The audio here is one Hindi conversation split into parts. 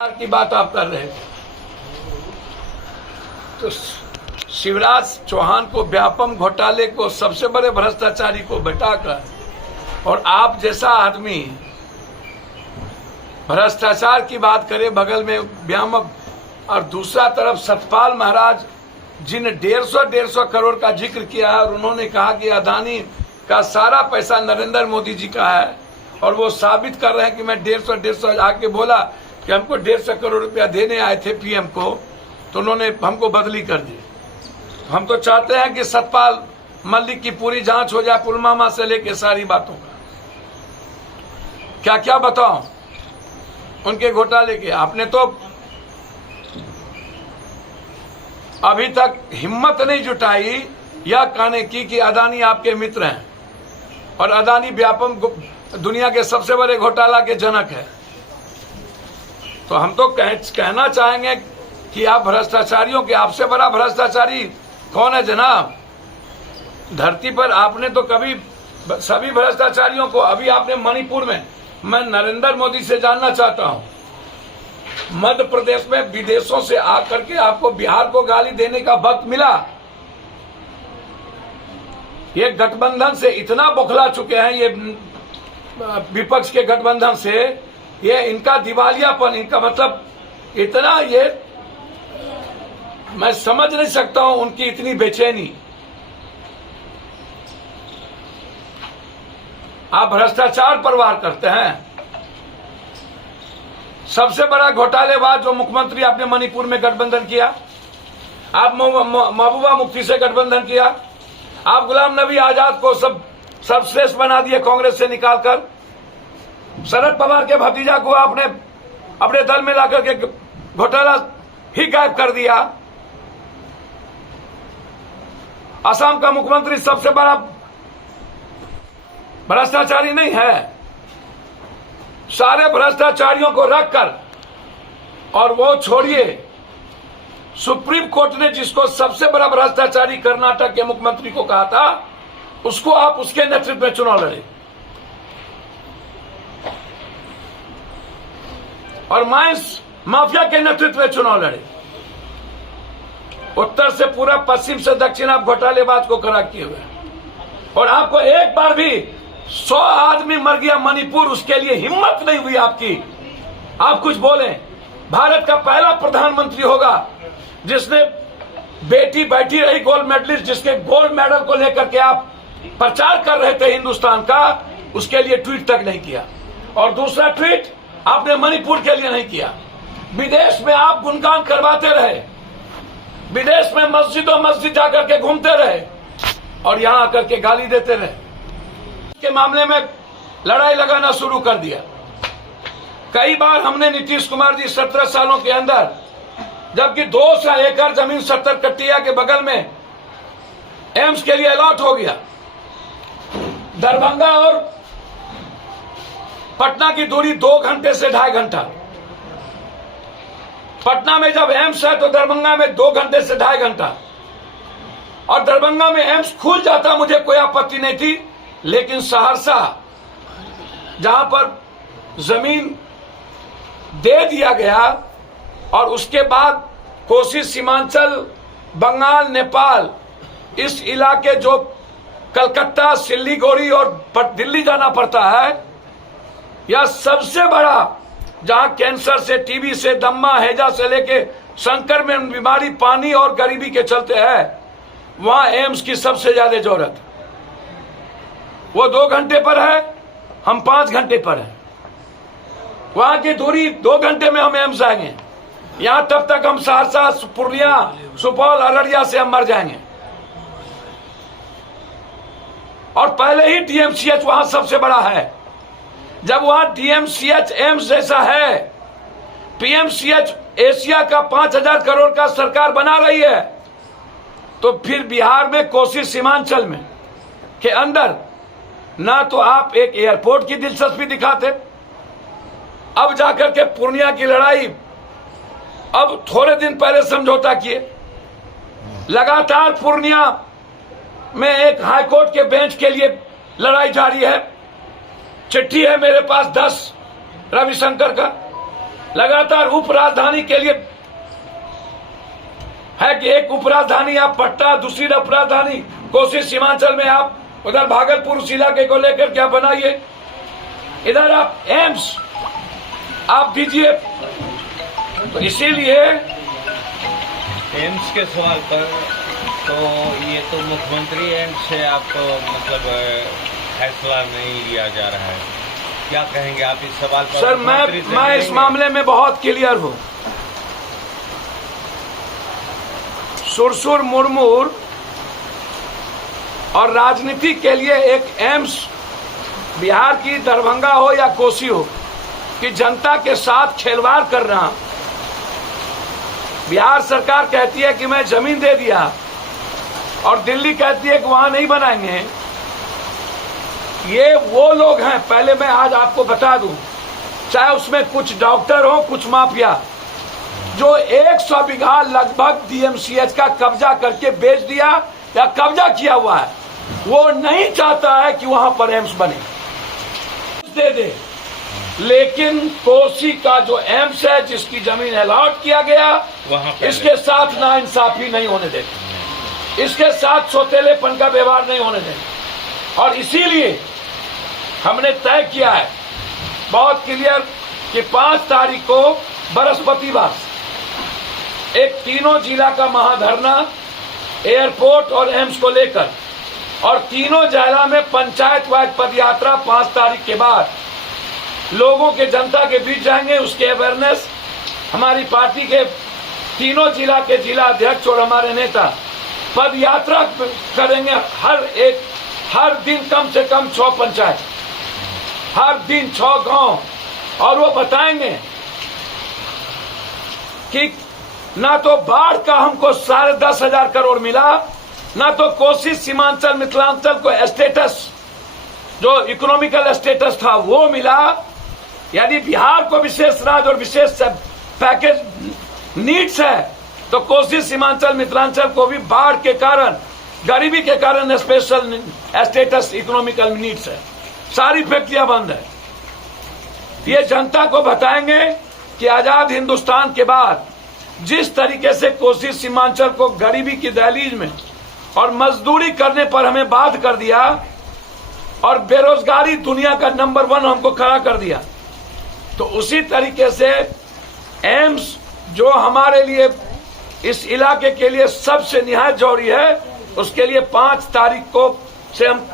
की बात आप कर रहे थे तो शिवराज चौहान को व्यापम घोटाले को सबसे बड़े भ्रष्टाचारी को बैठाकर और आप जैसा आदमी भ्रष्टाचार की बात करे बगल में व्यापम और दूसरा तरफ सतपाल महाराज जिन 150 करोड़ का जिक्र किया है और उन्होंने कहा कि अदानी का सारा पैसा नरेंद्र मोदी जी का है और वो साबित कर रहे हैं कि मैं 150 आके बोला कि हमको 150 करोड़ रुपया देने आए थे पीएम को तो उन्होंने हमको बदली कर दी। हम तो चाहते हैं कि सतपाल मलिक की पूरी जांच हो जाए पुलवामा से लेके सारी बातों का। क्या क्या बताऊं उनके घोटाले के। आपने तो अभी तक हिम्मत नहीं जुटाई यह कहने की कि अदानी आपके मित्र हैं और अदानी व्यापम दुनिया के सबसे बड़े घोटाला के जनक है। तो हम तो कहना चाहेंगे कि आप भ्रष्टाचारियों के आपसे बड़ा भ्रष्टाचारी कौन है जनाब धरती पर। आपने तो कभी सभी भ्रष्टाचारियों को अभी आपने मणिपुर में, मैं नरेंद्र मोदी से जानना चाहता हूं, मध्य प्रदेश में विदेशों से आकर के आपको बिहार को गाली देने का वक्त मिला। ये गठबंधन से इतना बौखला चुके हैं, ये विपक्ष के गठबंधन से, ये इनका दिवालियापन, इनका मतलब इतना, ये मैं समझ नहीं सकता हूं उनकी इतनी बेचैनी। आप भ्रष्टाचार पर वार करते हैं। सबसे बड़ा घोटालेबाज जो मुख्यमंत्री आपने मणिपुर में गठबंधन किया, आप महबूबा मुफ्ती से गठबंधन किया, आप गुलाम नबी आजाद को सर्वश्रेष्ठ बना दिए कांग्रेस से निकालकर, शरद पवार के भतीजा को आपने अपने दल में लाकर के घोटाला ही गायब कर दिया। असम का मुख्यमंत्री सबसे बड़ा भ्रष्टाचारी नहीं है। सारे भ्रष्टाचारियों को रखकर, और वो छोड़िए, सुप्रीम कोर्ट ने जिसको सबसे बड़ा भ्रष्टाचारी कर्नाटक के मुख्यमंत्री को कहा था, उसको आप उसके नेतृत्व में चुनाव लड़े और माइंस माफिया के नेतृत्व में चुनाव लड़े। उत्तर से पूरा, पश्चिम से दक्षिण आप घोटालेबाज को खड़ा किए हुए। और आपको एक बार भी 100 आदमी मर गया मणिपुर, उसके लिए हिम्मत नहीं हुई आपकी। आप कुछ बोलें। भारत का पहला प्रधानमंत्री होगा जिसने बेटी बैठी रही गोल्ड मेडलिस्ट, जिसके गोल्ड मेडल को लेकर के आप प्रचार कर रहे थे हिंदुस्तान का, उसके लिए ट्वीट तक नहीं किया। और दूसरा ट्वीट आपने मणिपुर के लिए नहीं किया। विदेश में आप गुणगान करवाते रहे, विदेश में मस्जिदों मस्जिद जाकर के घूमते रहे और यहां आकर के गाली देते रहे। के मामले में लड़ाई लगाना शुरू कर दिया। कई बार हमने नीतीश कुमार जी 17 सालों के अंदर, जबकि 200 एकड़ जमीन 70 कट्टिया के बगल में एम्स के लिए अलॉट हो गया। दरभंगा और पटना की दूरी 2 घंटे से 2.5 घंटा। पटना में जब एम्स है तो दरभंगा में 2 घंटे से 2.5 घंटा। और दरभंगा में एम्स खुल जाता मुझे कोई आपत्ति नहीं थी, लेकिन सहरसा जहां पर जमीन दे दिया गया और उसके बाद कोसी सीमांचल, बंगाल, नेपाल, इस इलाके जो कलकत्ता, सिल्लीगुड़ी और दिल्ली जाना पड़ता है, यह सबसे बड़ा, जहां कैंसर से, टीबी से, दम्मा, हैजा से लेके संक्रमण बीमारी, पानी और गरीबी के चलते है, वहां एम्स की सबसे ज्यादा जरूरत। वो 2 घंटे पर है, हम 5 घंटे पर हैं। वहां की दूरी 2 घंटे में हम एम्स जाएंगे। यहां तब तक हम सहरसा, पूर्णिया, सुपौल, अररिया से हम मर जाएंगे। और पहले ही डीएमसीएच वहां सबसे बड़ा है। जब वहां डीएमसीएच एम्स जैसा है, पीएमसीएच एशिया का 5000 करोड़ का सरकार बना रही है, तो फिर बिहार में कोसी सीमांचल में के अंदर ना तो आप एक एयरपोर्ट की दिलचस्पी दिखाते, अब जाकर के पूर्णिया की लड़ाई, अब थोड़े दिन पहले समझौता किए। लगातार पूर्णिया में एक हाईकोर्ट के बेंच के लिए लड़ाई जारी है। चिट्ठी है मेरे पास 10 रविशंकर का, लगातार उप राजधानी के लिए है कि एक उप राजधानी आप पटना, दूसरी उप राजधानी कोसी सीमांचल में आप उधर भागलपुर उस इलाके को लेकर क्या बनाइए, इधर आप एम्स आप दीजिए। तो इसीलिए एम्स के सवाल पर तो ये तो मुख्यमंत्री एम्स से आपको मतलब फैसला नहीं लिया जा रहा है, क्या कहेंगे आप इस सवाल पर? सर मैं इस मामले में बहुत क्लियर हूं। सुरसुर मुड़मुड़ और राजनीति के लिए एक एम्स बिहार की दरभंगा हो या कोसी हो कि जनता के साथ खिलवाड़ कर रहा। बिहार सरकार कहती है कि मैं जमीन दे दिया और दिल्ली कहती है कि वहां नहीं बनाएंगे। ये वो लोग हैं, पहले मैं आज आपको बता दूं, चाहे उसमें कुछ डॉक्टर हो कुछ माफिया, जो 100 बीघा लगभग डीएमसीएच का कब्जा करके बेच दिया या कब्जा किया हुआ है, वो नहीं चाहता है कि वहां पर एम्स बने, दे दे। लेकिन कोसी का जो एम्स है जिसकी जमीन अलॉट किया गया, इसके साथ नाइंसाफी नहीं होने देंगे, इसके साथ सौतेलेपन का व्यवहार नहीं होने देंगे। और इसीलिए हमने तय किया है बहुत क्लियर कि 5 तारीख को बृहस्पतिवार एक तीनों जिला का महाधरना एयरपोर्ट और एम्स को लेकर, और तीनों जिला में पंचायत वाइज पदयात्रा 5 तारीख के बाद लोगों के जनता के बीच जाएंगे। उसके अवेयरनेस हमारी पार्टी के तीनों जिला के जिला अध्यक्ष और हमारे नेता पद यात्रा करेंगे। हर दिन कम से कम 6 पंचायत, हर दिन 6 गांव, और वो बताएंगे कि ना तो बाढ़ का हमको 10,500 करोड़ मिला, ना तो कोसी सीमांचल मिथिलांचल को स्टेटस जो इकोनॉमिकल स्टेटस था वो मिला। यदि बिहार को विशेष राज्य और विशेष पैकेज नीड्स है, तो कोसी सीमांचल मिथिलांचल को भी बाढ़ के कारण, गरीबी के कारण स्पेशल स्टेटस इकोनॉमिकल नीड्स है। सारी फैक्ट्रियां बंद है। ये जनता को बताएंगे कि आजाद हिंदुस्तान के बाद जिस तरीके से कोसी सीमांचल को गरीबी की दहलीज में और मजदूरी करने पर हमें बाध्य कर दिया और बेरोजगारी दुनिया का नंबर 1 हमको खड़ा कर दिया, तो उसी तरीके से एम्स जो हमारे लिए इस इलाके के लिए सबसे निहायत जरूरी है, उसके लिए 5 तारीख को से हम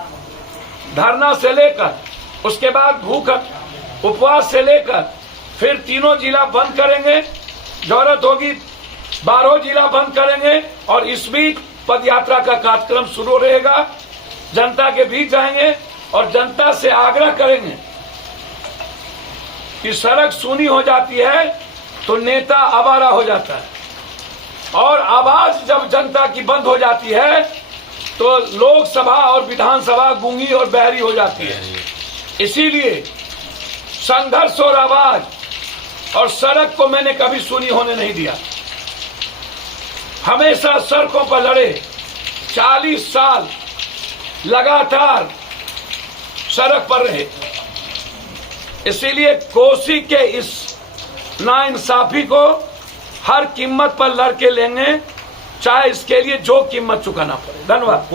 धरना से लेकर, उसके बाद भूख उपवास से लेकर फिर तीनों जिला बंद करेंगे, जरूरत होगी 12 जिला बंद करेंगे। और इस बीच पदयात्रा का कार्यक्रम शुरू रहेगा, जनता के बीच जाएंगे और जनता से आग्रह करेंगे कि सड़क सूनी हो जाती है तो नेता आवारा हो जाता है, और आवाज जब जनता की बंद हो जाती है तो लोकसभा और विधानसभा गूंगी और बहरी हो जाती है। इसीलिए संघर्ष और आवाज और सड़क को मैंने कभी सूनी होने नहीं दिया, हमेशा सड़कों पर लड़े। 40 साल लगातार सड़क पर रहे। इसीलिए कोसी के इस नाइंसाफी को हर कीमत पर लड़के लेंगे, चाहे इसके लिए जो कीमत चुकाना पड़े। धन्यवाद।